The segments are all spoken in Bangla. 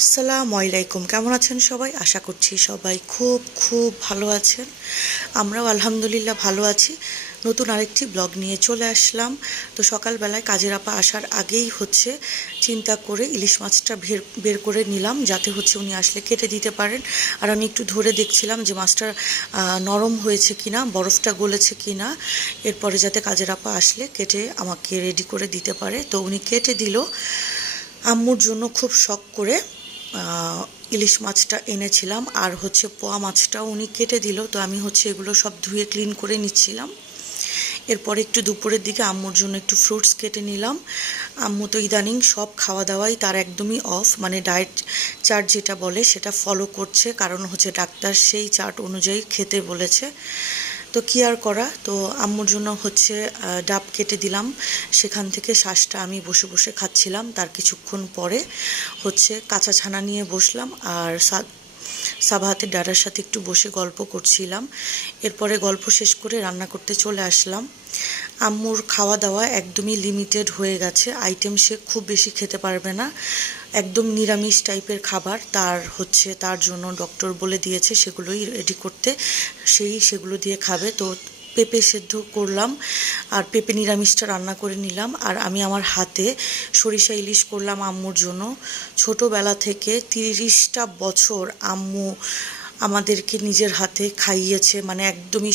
আসসালামু আলাইকুম, কেমন আছেন সবাই? আশা করছি সবাই খুব খুব ভালো আছেন। আমরাও আলহামদুলিল্লাহ ভালো আছি। নতুন আরেকটি ব্লগ নিয়ে চলে আসলাম। তো সকালবেলায় কাজের আপা আসার আগেই চিন্তা করে ইলিশ মাছটা বের করে নিলাম, যাতে উনি আসলে কেটে দিতে পারেন। আর আমি একটু ধরে দেখছিলাম যে মাছটা নরম হয়েছে কিনা, বরফটা গলেছে কিনা, এরপরে যাতে কাজের আপা আসলে কেটে আমাকে রেডি করে দিতে পারে। তো উনি কেটে দিল। আম্মুর জন্য খুব শখ করে ইলিশ মাছটা এনেছিলাম, আর পোয়া মাছটাও উনি কেটে দিল। তো আমি এগুলো সব ধুয়ে ক্লিন করে নিচ্ছিলাম। এরপরে একটু দুপুরের দিকে আম্মুর জন্য একটু ফ্রুটস কেটে নিলাম। আম্মু তো ইদানিং সব খাওয়া দাওয়াই তার একদমই অফ, মানে ডায়েট চার্ট যেটা বলে সেটা ফলো করছে, কারণ ডাক্তার সেই চার্ট অনুযায়ী খেতে বলেছে। তো কি আর করা। তো আম্মুর জন্য ডাব কেটে দিলাম। সেখান থেকে শ্বাসটা আমি বসে বসে খাচ্ছিলাম। তার কিছুক্ষণ পরে কাঁচা ছানা নিয়ে বসলাম, আর সাবাহাতের ডাটার সাথে একটু বসে গল্প করছিলাম। এরপরে গল্প শেষ করে রান্না করতে চলে আসলাম। আম্মুর খাওয়া দাওয়া একদমই লিমিটেড হয়ে গেছে, আইটেম সে খুব বেশি খেতে পারবে না। একদম নিরামিষ টাইপের খাবার তার জন্য ডক্টর বলে দিয়েছে সেগুলোই রেডি করতে, সেগুলো দিয়ে খাবে। তো পেঁপে সেদ্ধ করলাম, আর পেঁপে নিরামিষটা রান্না করে নিলাম। আর আমি আমার হাতে সরিষা ইলিশ করলাম আম্মুর জন্য। ছোটোবেলা থেকে 30টা বছর আম্মু আমাদেরকে নিজের হাতে খাইয়েছে, মানে একদমই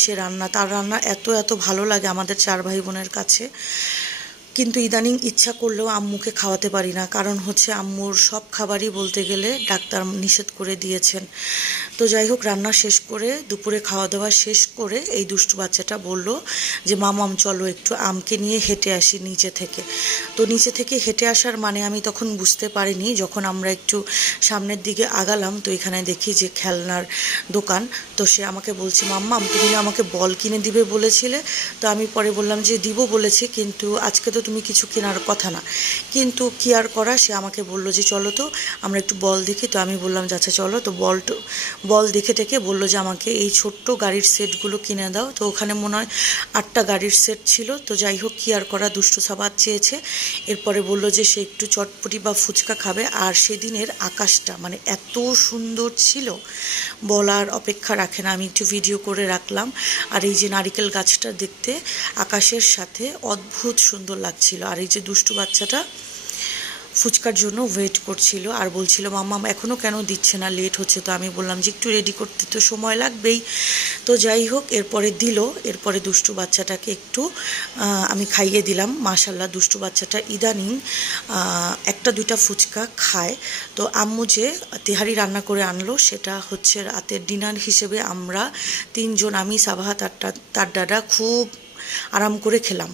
তার রান্না এত এত ভালো লাগে আমাদের 4 ভাই বোনের কাছে। কিন্তু ইদানিং ইচ্ছা করলেও আম্মুকে খাওয়াতে পারি না, কারণ আম্মুর সব খাবারই বলতে গেলে ডাক্তার নিষেধ করে দিয়েছেন। তো যাই হোক, রান্না শেষ করে দুপুরে খাওয়া দাওয়া শেষ করে এই দুষ্টু বাচ্চাটা বলল যে মামাম চলো একটু আমকে নিয়ে হেঁটে আসি নিচে থেকে। তো নিচে থেকে হেঁটে আসার মানে আমি তখন বুঝতে পারিনি। যখন আমরা একটু সামনের দিকে আগালাম, তো এখানে দেখি যে খেলনার দোকান। তো সে আমাকে বলছে, মাম্মাম তুমি না আমাকে বল কিনে দিবে বলেছিলে। তো আমি পরে বললাম যে দিব বলেছি, কিন্তু আজকে তো তুমি কিছু কেনার কথা না। কিন্তু কি আর করা, সে আমাকে বলল যে চলো তো আমরা একটু বল দেখি। তো আমি বললাম যে আচ্ছা চলো। তো বল দেখে টেকে বললো যে আমাকে এই ছোট্ট গাড়ির সেটগুলো কিনে দাও। তো ওখানে মনে হয় 8টা গাড়ির সেট ছিল। তো যাই হোক, কি আর করা, দুষ্টু সাবাদ চেয়েছে। এরপরে বললো যে সে একটু চটপটি বা ফুচকা খাবে। আর সেদিনের আকাশটা মানে এত সুন্দর ছিল, বলার অপেক্ষা রাখে না। আমি একটু ভিডিও করে রাখলাম। আর এই যে নারিকেল গাছটা দেখতে আকাশের সাথে অদ্ভুত সুন্দর লাগছিল। আর এই যে দুষ্টু বাচ্চাটা ফুচকার জন্য ওয়েট করছিল আর বলছিল মাম্মা এখনও কেন দিচ্ছে না, লেট হচ্ছে। তো আমি বললাম যে একটু রেডি করতে তো সময় লাগবেই। তো যাই হোক, এরপরে দুষ্টু বাচ্চাটাকে একটু আমি খাইয়ে দিলাম। মাশাল্লাহ, দুষ্টু বাচ্চাটা ইদানিং একটা দুইটা ফুচকা খায়। তো আম্মু যে তেহারি রান্না করে আনলো, সেটা রাতের ডিনার হিসেবে আমরা 3 জন, আমি, সাবাহাত আর তার দাদা, খুব আরাম করে খেলাম।